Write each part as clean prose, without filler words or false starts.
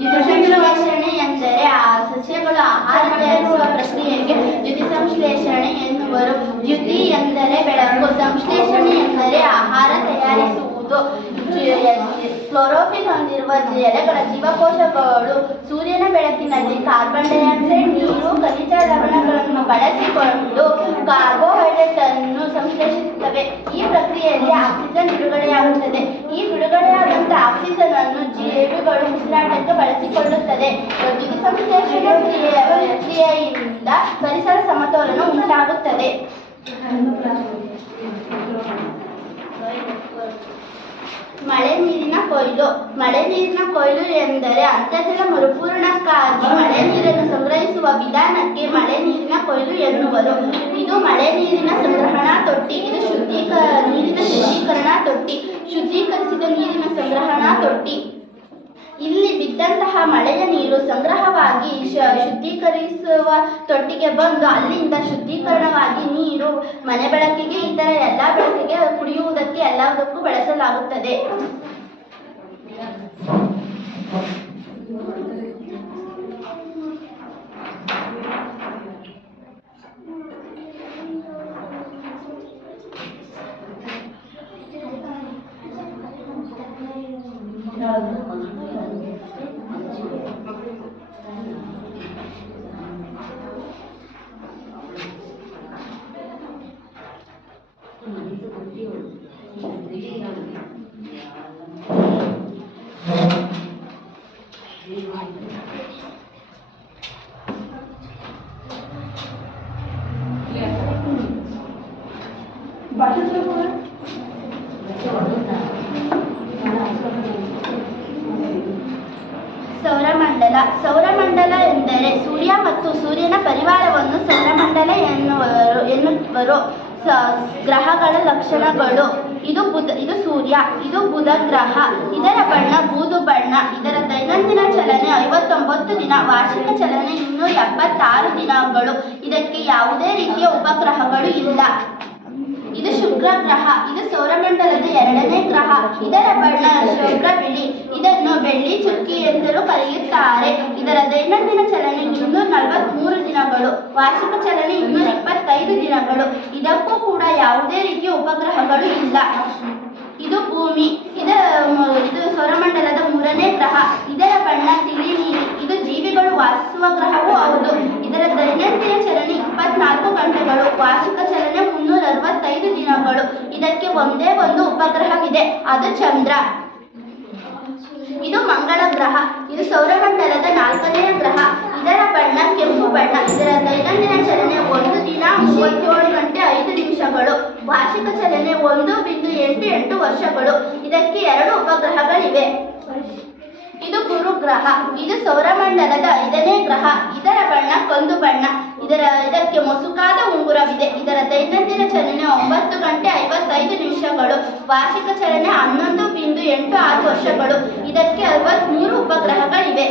ದ್ಯುತಿಸಂಶ್ಲೇಷಣೆ ಎಂದರೆ ಸಸ್ಯಗಳು ಆಹಾರ ತಯಾರಿಸುವ ಪ್ರಕ್ರಿಯೆಗೆ ದ್ಯುತಿಸಂಶ್ಲೇಷಣೆ ಎನ್ನುವರು. ದ್ಯುತಿ ಎಂದರೆ ಬೆಳಕು, ಸಂಶ್ಲೇಷಣೆ ಎಂದರೆ ಆಹಾರ ತಯಾರಿಸುವುದು. ಕ್ಲೋರೋಫಿಲ್ ಹೊಂದಿರುವ ಎಲೆಗಳ ಜೀವಕೋಶಗಳು ಸೂರ್ಯನ ಬೆಳಕಿನಲ್ಲಿ ಕಾರ್ಬನ್ ಡೈಆಕ್ಸೈಡ್, ನೀರು, ಖನಿಜ ಲವಣಗಳನ್ನು ಬಳಸಿಕೊಂಡು ಕಾರ್ಬೋಹೈಡ್ರೇಟ್ ಅನ್ನು ಸಂಶ್ಲೇಷಿಸುತ್ತವೆ. ಈ ಪ್ರಕ್ರಿಯೆಯಲ್ಲಿ ಆಕ್ಸಿಜನ್ ಬಿಡುಗಡೆಯಾಗುತ್ತದೆ. ಈ ಬಿಡುಗಡೆಯಾದಂಥ ಆಕ್ಸಿಜನ್ ಅನ್ನು ಜೀವಿಗಳು ಉಸಿರಾಟಕ್ಕೆ ಬಳಸಿಕೊಳ್ಳುತ್ತದೆ. ದ್ಯುತಿಸಂಶ್ಲೇಷಣೆ ಕ್ರಿಯೆಯಿಂದ ಪರಿಸರ ಸಮತೋಲನ ಉಂಟಾಗುತ್ತದೆ. ಮಳೆ ನೀರಿನ ಕೊಯ್ಲು. ಮಳೆ ನೀರಿನ ಕೊಯ್ಲು ಎಂದರೆ ಅಂತರ್ಜಲ ಮರುಪೂರಣಕ್ಕಾಗಿ ಮಳೆ ನೀರನ್ನು ಸಂಗ್ರಹಿಸುವ ವಿಧಾನಕ್ಕೆ ಮಳೆ ನೀರಿನ ಕೊಯ್ಲು ಎನ್ನುವರು. ಇದು ಮಳೆ ನೀರಿನ ಸಂಗ್ರಹಣಾ ತೊಟ್ಟಿ. ಇದು ನೀರಿನ ಶುದ್ಧೀಕರಣ ತೊಟ್ಟಿ. ಶುದ್ಧೀಕರಿಸಿದ ನೀರಿನ ಸಂಗ್ರಹಣಾ ತೊಟ್ಟಿ. ಇಲ್ಲಿ ಬಿದ್ದಂತಹ ಮಳೆಯ ನೀರು ಸಂಗ್ರಹವಾಗಿ ಶುದ್ಧೀಕರಿಸುವ ತೊಟ್ಟಿಗೆ ಬಂದು ಅಲ್ಲಿಂದ ಶುದ್ಧೀಕರಣವಾಗಿ ನೀರು ಮನೆ ಬಳಕೆಗೆ, ಇತರ ಎಲ್ಲ ಬಳಕೆಗೆ, ಕುಡಿಯುವುದಕ್ಕೆ ಎಲ್ಲದಕ್ಕೂ ಬಳಸಲಾಗುತ್ತದೆ. ಸೌರಮಂಡಲ. ಸೌರಮಂಡಲ ಎಂದರೆ ಸೂರ್ಯ ಮತ್ತು ಸೂರ್ಯನ ಪರಿವಾರವನ್ನು ಸೌರಮಂಡಲ ಎನ್ನುವರು. ಗ್ರಹಗಳ ಲಕ್ಷಣಗಳು. ಇದು ಸೂರ್ಯ. ಇದು ಬುಧ ಗ್ರಹ. ಇದರ ಬಣ್ಣ ಬೂದು ಬಣ್ಣ. ಇದರ ದೈನಂದಿನ ಚಲನೆ 59 ದಿನ. ವಾರ್ಷಿಕ ಚಲನೆ 276 ದಿನಗಳು. ಇದಕ್ಕೆ ಯಾವುದೇ ರೀತಿಯ ಉಪಗ್ರಹಗಳು ಇಲ್ಲ. ಇದು ಶುಕ್ರ ಗ್ರಹ. ಇದು ಸೌರಮಂಡಲದ 2ನೇ ಗ್ರಹ. ಇದರ ಬಣ್ಣ ಶುಭ್ರ ಬಿಳಿ. ಇದನ್ನು ಬೆಳ್ಳಿ ಚುಕ್ಕಿ ಎಂದರೂ ಕರೆಯುತ್ತಾರೆ. ಇದರ ದೈನಂದಿನ ಚಲನೆ 243 ದಿನಗಳು. ವಾರ್ಷಿಕ ಚಲನೆ 225 ದಿನಗಳು. ಇದಕ್ಕೂ ಕೂಡ ಯಾವುದೇ ರೀತಿಯ ಉಪಗ್ರಹಗಳು ಇಲ್ಲ. ಇದು ಭೂಮಿ. ಇದು ಸೌರಮಂಡಲದ 3ನೇ ಗ್ರಹ. ಇದರ ಬಣ್ಣ ತಿಳಿ ನೀಲಿ. ಇದು ಜೀವಿಗಳು ವಾಸಿಸುವ ಗ್ರಹವೂ ಹೌದು. ಇದರ ದೈನಂದಿನ ಚಲನೆ 24 ಗಂಟೆಗಳು. ವಾರ್ಷಿಕ ಚಲನೆ 365 ದಿನಗಳು. ಇದಕ್ಕೆ ಒಂದೇ ಒಂದು ಉಪಗ್ರಹವಿದೆ, ಅದು ಚಂದ್ರ. ಇದು ಮಂಗಳ ಗ್ರಹ. ಇದು ಸೌರಮಂಡಲದ 4ನೇ ಗ್ರಹ. ಇದರ ಬಣ್ಣ ಕೆಂಪು ಬಣ್ಣ. ಇದರ ದೈನಂದಿನ ಚಲನೆ 1 ದಿನ 37 ಗಂಟೆ 5 ನಿಮಿಷಗಳು. ವಾರ್ಷಿಕ ಚಲನೆ 1.88 ವರ್ಷಗಳು. ಇದಕ್ಕೆ 2 ಉಪಗ್ರಹಗಳಿವೆ. ಇದು ಗುರು ಗ್ರಹ. ಇದು ಸೌರಮಂಡಲದ 5ನೇ ಗ್ರಹ. ಇದರ ಬಣ್ಣ ಕಂದು ಬಣ್ಣ. ಇದಕ್ಕೆ ಮೊಸುಕಾದ ಉಂಗುರವಿದೆ. ಇದರ ದೈನಂದಿನ ಚಲನೆ 9 ಗಂಟೆ 55 ನಿಮಿಷಗಳು. ವಾರ್ಷಿಕ ಚಲನೆ 11.86 ವರ್ಷಗಳು. ಇದಕ್ಕೆ 63 ಉಪಗ್ರಹಗಳಿವೆ.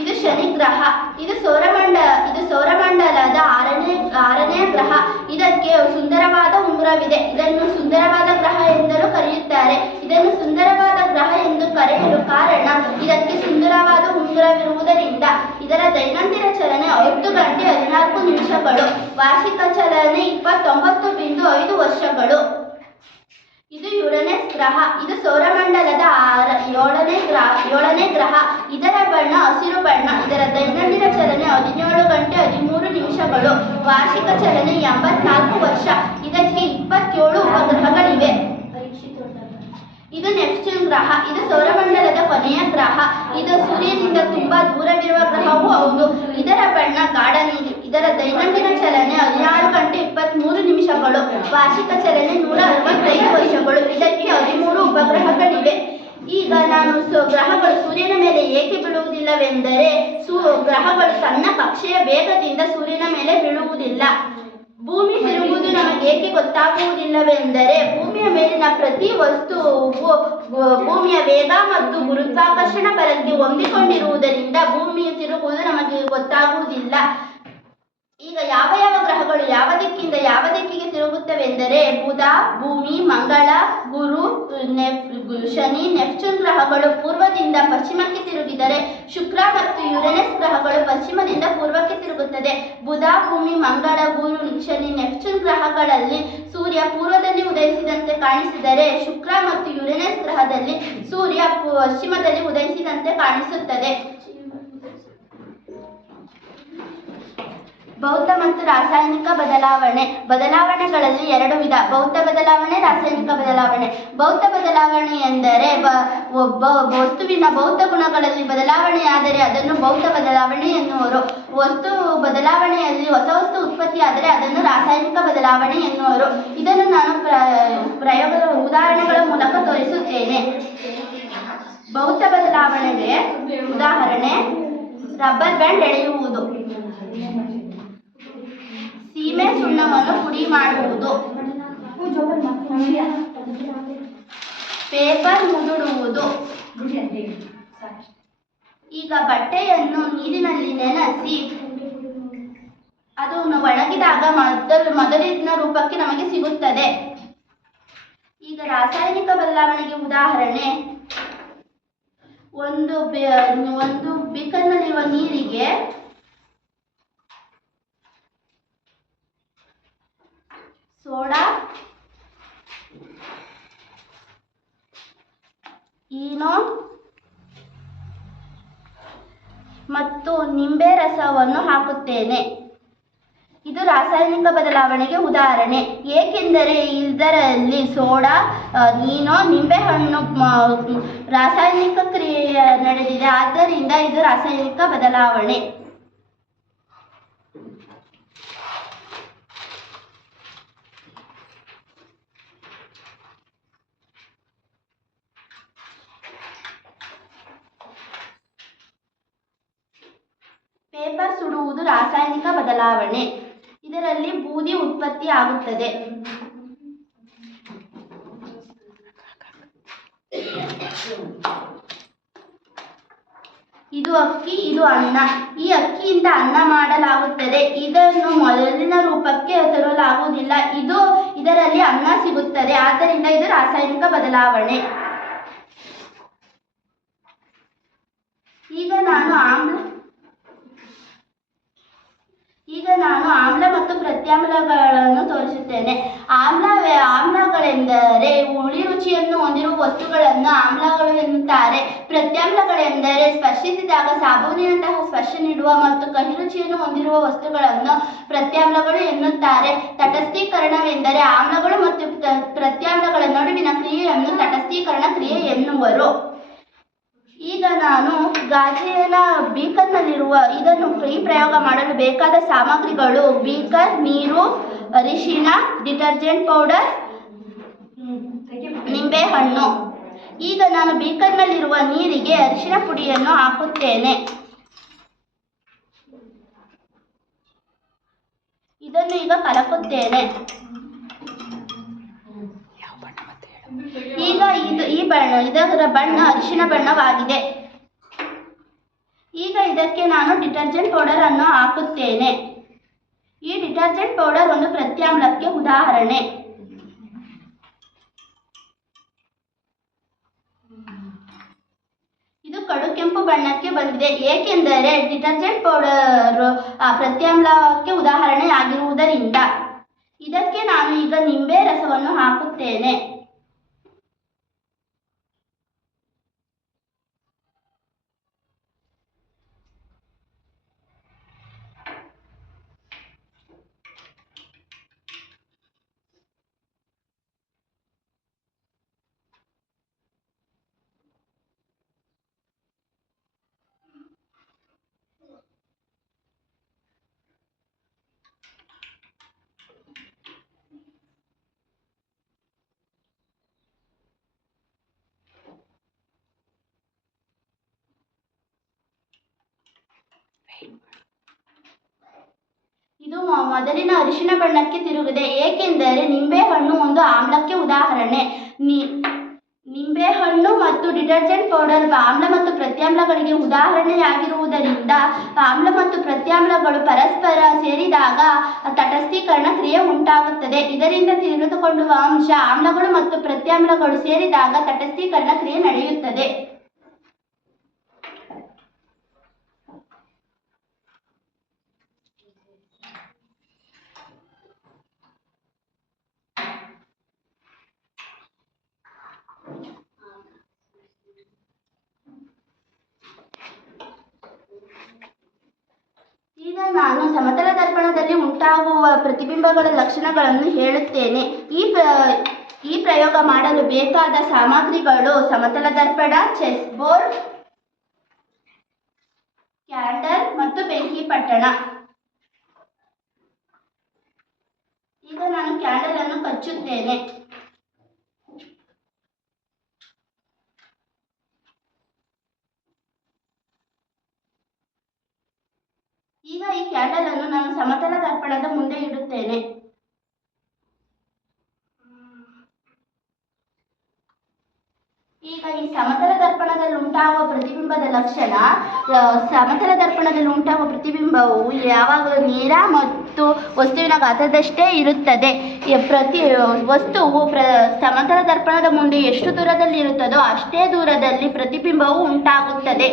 ಇದು ಶನಿ ಗ್ರಹ. ಇದು ಸೌರಮಂಡಲದ 6ನೇ ಗ್ರಹ. ಇದಕ್ಕೆ ಸುಂದರವಾದ ಉಂಗುರವಿದೆ. ಇದನ್ನು ಸುಂದರವಾದ ಗ್ರಹ ಎಂದರೂ ಕರೆಯುತ್ತಾರೆ. ಇದನ್ನು ಸುಂದರವಾದ ಗ್ರಹ ಎಂದು ಕರೆಯಲು ಕಾರಣ ಇದಕ್ಕೆ ಸುಂದರವಾದ ಉಂಗುರವಿರುವುದರಿಂದ. ಇದರ ದೈನಂದಿನ ಚಲನೆ 10 ಗಂಟೆ 14 ನಿಮಿಷಗಳು. ವಾರ್ಷಿಕ ಚಲನೆ 29.5 ವರ್ಷಗಳು. ಇದು ಯುರೇನಸ್ ಗ್ರಹ. ಇದು ಸೌರಮಂಡಲದ 7ನೇ ಗ್ರಹ. ಇದರ ಬಣ್ಣ ಹಸಿರು ಬಣ್ಣ. ಇದರ ದೈನಂದಿನ ಚಲನೆ 17 ಗಂಟೆ 13 ನಿಮಿಷಗಳು. ವಾರ್ಷಿಕ ಚಲನೆ 84 ವರ್ಷ. ಇದಕ್ಕೆ 27 ಉಪಗ್ರಹಗಳಿವೆ. ಇದು ನೆಪ್ಚೂನ್ ಗ್ರಹ. ಇದು ಸೌರಮಂಡಲದ ಕೊನೆಯ ಗ್ರಹ. ಇದು ಸೂರ್ಯನಿಂದ ತುಂಬಾ ದೂರವಿರುವ ಗ್ರಹವೂ ಹೌದು. ಇದರ ಬಣ್ಣ ಗಾಢ ನೀಲಿ. ಇದರ ದೈನಂದಿನ ಚಲನೆ 16 ಗಂಟೆ 23 ನಿಮಿಷಗಳು. ವಾರ್ಷಿಕ ಚಲನೆ 165 ವರ್ಷಗಳು. ಇದಕ್ಕೆ 13 ಉಪಗ್ರಹಗಳಿವೆ. ಈಗ ನಾನು ಗ್ರಹಗಳು ಸೂರ್ಯನ ಮೇಲೆ ಏಕೆ ಬೀಳುವುದಿಲ್ಲವೆಂದರೆ ಗ್ರಹಗಳು ತನ್ನ ಕಕ್ಷೆಯ ವೇಗದಿಂದ ಸೂರ್ಯನ ಮೇಲೆ ಬೀಳುವುದಿಲ್ಲ. ಭೂಮಿ ತಿರುಗುವುದು ನಮಗೆ ಏಕೆ ಗೊತ್ತಾಗುವುದಿಲ್ಲವೆಂದರೆ ಭೂಮಿಯ ಮೇಲಿನ ಪ್ರತಿ ವಸ್ತುವು ಭೂಮಿಯ ವೇಗ ಮತ್ತು ಗುರುತ್ವಾಕರ್ಷಣ ಬಲಕ್ಕೆ ಹೊಂದಿಕೊಂಡಿರುವುದರಿಂದ ಭೂಮಿಯು ತಿರುಗುವುದು ನಮಗೆ ಗೊತ್ತಾಗುವುದಿಲ್ಲ. ಈಗ ಯಾವ ಯಾವ ಗ್ರಹಗಳು ಯಾವ ದಿಕ್ಕಿಂದ ಯಾವ ದಿಕ್ಕಿಗೆ ತಿರುಗುತ್ತವೆಂದರೆ ಬುಧ, ಭೂಮಿ, ಮಂಗಳ, ಗುರು, ಶನಿ, ನೆಪ್ಚೂನ್ ಗ್ರಹಗಳು ಪೂರ್ವದಿಂದ ಪಶ್ಚಿಮಕ್ಕೆ ತಿರುಗಿದರೆ ಶುಕ್ರ ಮತ್ತು ಯುರೇನಸ್ ಗ್ರಹಗಳು ಪಶ್ಚಿಮದಿಂದ ಪೂರ್ವಕ್ಕೆ ತಿರುಗುತ್ತದೆ. ಬುಧ, ಭೂಮಿ, ಮಂಗಳ, ಗುರು, ಶನಿ, ನೆಪ್ಚೂನ್ ಗ್ರಹಗಳಲ್ಲಿ ಸೂರ್ಯ ಪೂರ್ವದಲ್ಲಿ ಉದಯಿಸಿದಂತೆ ಕಾಣಿಸಿದರೆ ಶುಕ್ರ ಮತ್ತು ಯುರೇನಸ್ ಗ್ರಹದಲ್ಲಿ ಸೂರ್ಯ ಪಶ್ಚಿಮದಲ್ಲಿ ಉದಯಿಸಿದಂತೆ ಕಾಣಿಸುತ್ತದೆ. ಭೌತ ಮತ್ತು ರಾಸಾಯನಿಕ ಬದಲಾವಣೆಗಳಲ್ಲಿ ಎರಡು ವಿಧ: ಭೌತ ಬದಲಾವಣೆ, ರಾಸಾಯನಿಕ ಬದಲಾವಣೆ. ಭೌತ ಬದಲಾವಣೆ ಎಂದರೆ ಒಬ್ಬ ವಸ್ತುವಿನ ಭೌತ ಗುಣಗಳಲ್ಲಿ ಬದಲಾವಣೆಯಾದರೆ ಅದನ್ನು ಭೌತ ಬದಲಾವಣೆ ಎನ್ನುವರು. ವಸ್ತು ಬದಲಾವಣೆಯಲ್ಲಿ ಹೊಸ ವಸ್ತು ಉತ್ಪತ್ತಿಯಾದರೆ ಅದನ್ನು ರಾಸಾಯನಿಕ ಬದಲಾವಣೆ ಎನ್ನುವರು. ಇದನ್ನು ನಾನು ಪ್ರಯೋಗದ ಉದಾಹರಣೆಗಳ ಮೂಲಕ ತೋರಿಸುತ್ತೇನೆ. ಭೌತ ಬದಲಾವಣೆಗೆ ಉದಾಹರಣೆ: ರಬ್ಬರ್ ಬ್ಯಾಂಡ್ ಎಳೆಯುವುದು, ಸೀಮೆ ಸುಣ್ಣವನ್ನು ಪುಡಿ ಮಾಡುವುದು, ಪೇಪರ್ ಮುದುಡುವುದು. ಈಗ ಬಟ್ಟೆಯನ್ನು ನೀರಿನಲ್ಲಿ ನೆನೆಸಿ ಅದು ಒಣಗಿದಾಗ ಮೊದಲಿನ ರೂಪಕ್ಕೆ ನಮಗೆ ಸಿಗುತ್ತದೆ. ಈಗ ರಾಸಾಯನಿಕ ಬದಲಾವಣೆಗೆ ಉದಾಹರಣೆ: ಒಂದು ಬೀಕರ್ನಲ್ಲಿರುವ ನೀರಿಗೆ ಸೋಡಾ, ಈನೋ ಮತ್ತು ನಿಂಬೆ ರಸವನ್ನು ಹಾಕುತ್ತೇನೆ. ಇದು ರಾಸಾಯನಿಕ ಬದಲಾವಣೆಗೆ ಉದಾಹರಣೆ. ಏಕೆಂದರೆ ಇದರಲ್ಲಿ ಸೋಡಾ, ಈನೋ, ನಿಂಬೆಹಣ್ಣು ರಾಸಾಯನಿಕ ಕ್ರಿಯೆ ನಡೆದಿದೆ. ಆದ್ದರಿಂದ ಇದು ರಾಸಾಯನಿಕ ಬದಲಾವಣೆ. ಪೇಪರ್ ಸುಡುವುದು ರಾಸಾಯನಿಕ ಬದಲಾವಣೆ. ಇದರಲ್ಲಿ ಬೂದಿ ಉತ್ಪತ್ತಿ ಆಗುತ್ತದೆ. ಇದು ಅಕ್ಕಿ, ಇದು ಅನ್ನ. ಈ ಅಕ್ಕಿಯಿಂದ ಅನ್ನ ಮಾಡಲಾಗುತ್ತದೆ. ಇದನ್ನು ಮೊದಲಿನ ರೂಪಕ್ಕೆ ತರಲಾಗುವುದಿಲ್ಲ. ಇದರಲ್ಲಿ ಅನ್ನ ಸಿಗುತ್ತದೆ. ಆದ್ದರಿಂದ ಇದು ರಾಸಾಯನಿಕ ಬದಲಾವಣೆ. ಈಗ ನಾನು ಆಮ್ಲ ಮತ್ತು ಪ್ರತ್ಯಾಮ್ಲಗಳನ್ನು ತೋರಿಸುತ್ತೇನೆ. ಆಮ್ಲಗಳೆಂದರೆ ಹುಳಿ ರುಚಿಯನ್ನು ಹೊಂದಿರುವ ವಸ್ತುಗಳನ್ನು ಆಮ್ಲಗಳು ಎನ್ನುತ್ತಾರೆ. ಪ್ರತ್ಯಾಮ್ಲಗಳೆಂದರೆ ಸ್ಪರ್ಶಿಸಿದಾಗ ಸಾಬೂನಿನಂತಹ ಸ್ಪರ್ಶ ನೀಡುವ ಮತ್ತು ಕಹಿ ರುಚಿಯನ್ನು ಹೊಂದಿರುವ ವಸ್ತುಗಳನ್ನು ಪ್ರತ್ಯಾಮ್ಲಗಳು ಎನ್ನುತ್ತಾರೆ. ತಟಸ್ಥೀಕರಣವೆಂದರೆ ಆಮ್ಲಗಳು ಮತ್ತು ಪ್ರತ್ಯಾಮ್ಲಗಳ ನಡುವಿನ ಕ್ರಿಯೆಯನ್ನು ತಟಸ್ಥೀಕರಣ ಕ್ರಿಯೆ ಎನ್ನುವರು. ಈಗ ನಾನು ಗಾಜಿನ ಬೀಕರ್ನಲ್ಲಿರುವ ಈ ಪ್ರಯೋಗ ಮಾಡಲು ಬೇಕಾದ ಸಾಮಗ್ರಿಗಳು: ಬೀಕರ್, ನೀರು, ಅರಿಶಿನ, ಡಿಟರ್ಜೆಂಟ್ ಪೌಡರ್, ನಿಂಬೆಹಣ್ಣು. ಈಗ ನಾನು ಬೀಕರ್ನಲ್ಲಿರುವ ನೀರಿಗೆ ಅರಿಶಿನ ಪುಡಿಯನ್ನು ಹಾಕುತ್ತೇನೆ. ಇದನ್ನು ಈಗ ಕಲಕುತ್ತೇನೆ. ಈಗ ಇದರ ಬಣ್ಣ ಅರಿಶಿನ ಬಣ್ಣವಾಗಿದೆ. ಈಗ ಇದಕ್ಕೆ ನಾನು ಡಿಟರ್ಜೆಂಟ್ ಪೌಡರ್ ಅನ್ನು ಹಾಕುತ್ತೇನೆ. ಈ ಡಿಟರ್ಜೆಂಟ್ ಪೌಡರ್ ಒಂದು ಪ್ರತ್ಯಾಮ್ಲಕ್ಕೆ ಉದಾಹರಣೆ. ಇದು ಕಡು ಕೆಂಪು ಬಣ್ಣಕ್ಕೆ ಬಂದಿದೆ. ಏಕೆಂದರೆ ಡಿಟರ್ಜೆಂಟ್ ಪೌಡರ್ ಪ್ರತ್ಯಾಮ್ಲಕ್ಕೆ ಉದಾಹರಣೆ ಆಗಿರುವುದರಿಂದ. ಇದಕ್ಕೆ ನಾನು ಈಗ ನಿಂಬೆ ರಸವನ್ನು ಹಾಕುತ್ತೇನೆ. ಇದು ಮೊದಲಿನ ಅರಿಶಿನ ಬಣ್ಣಕ್ಕೆ ತಿರುಗಿದೆ. ಏಕೆಂದರೆ ನಿಂಬೆಹಣ್ಣು ಒಂದು ಆಮ್ಲಕ್ಕೆ ಉದಾಹರಣೆ. ನಿಂಬೆಹಣ್ಣು ಮತ್ತು ಡಿಟರ್ಜೆಂಟ್ ಪೌಡರ್ ಆಮ್ಲ ಮತ್ತು ಪ್ರತ್ಯಾಮ್ಲಗಳಿಗೆ ಉದಾಹರಣೆಯಾಗಿರುವುದರಿಂದ ಆಮ್ಲ ಮತ್ತು ಪ್ರತ್ಯಾಮ್ಲಗಳು ಪರಸ್ಪರ ಸೇರಿದಾಗ ತಟಸ್ಥೀಕರಣ ಕ್ರಿಯೆ ಉಂಟಾಗುತ್ತದೆ. ಇದರಿಂದ ತಿಳಿದುಕೊಳ್ಳುವ ಅಂಶ ಆಮ್ಲಗಳು ಮತ್ತು ಪ್ರತ್ಯಾಮ್ಲಗಳು ಸೇರಿದಾಗ ತಟಸ್ಥೀಕರಣ ಕ್ರಿಯೆ ನಡೆಯುತ್ತದೆ. ಈಗ ನಾನು ಸಮತಲ ದರ್ಪಣದಲ್ಲಿ ಉಂಟಾಗುವ ಪ್ರತಿಬಿಂಬಗಳ ಲಕ್ಷಣಗಳನ್ನು ಹೇಳುತ್ತೇನೆ. ಈ ಪ್ರಯೋಗ ಮಾಡಲು ಬೇಕಾದ ಸಾಮಗ್ರಿಗಳು ಸಮತಲ ದರ್ಪಣ, ಚೆಸ್ ಬೋರ್ಡ್, ಕ್ಯಾಂಡಲ್ ಮತ್ತು ಬೆಂಕಿ ಪಟ್ಟಣ. ಈಗ ನಾನು ಕ್ಯಾಂಡಲ್ ಅನ್ನು ಕಚ್ಚುತ್ತೇನೆ. ಈಗ ಈ ಕ್ಯಾಂಡಲ್ ಅನ್ನು ನಾನು ಸಮತಲ ದರ್ಪಣದ ಮುಂದೆ ಇಡುತ್ತೇನೆ. ಈಗ ಈ ಸಮತಲ ದರ್ಪಣದಲ್ಲಿ ಉಂಟಾಗುವ ಪ್ರತಿಬಿಂಬದ ಲಕ್ಷಣ, ಸಮತಲ ದರ್ಪಣದಲ್ಲಿ ಉಂಟಾಗುವ ಪ್ರತಿಬಿಂಬವು ಯಾವಾಗಲೂ ನೇರ ಮತ್ತು ವಸ್ತುವಿನ ಗಾತ್ರದಷ್ಟೇ ಇರುತ್ತದೆ. ಪ್ರತಿ ವಸ್ತುವು ಸಮತಲ ದರ್ಪಣದ ಮುಂದೆ ಎಷ್ಟು ದೂರದಲ್ಲಿ ಇರುತ್ತದೋ ಅಷ್ಟೇ ದೂರದಲ್ಲಿ ಪ್ರತಿಬಿಂಬವು ಉಂಟಾಗುತ್ತದೆ.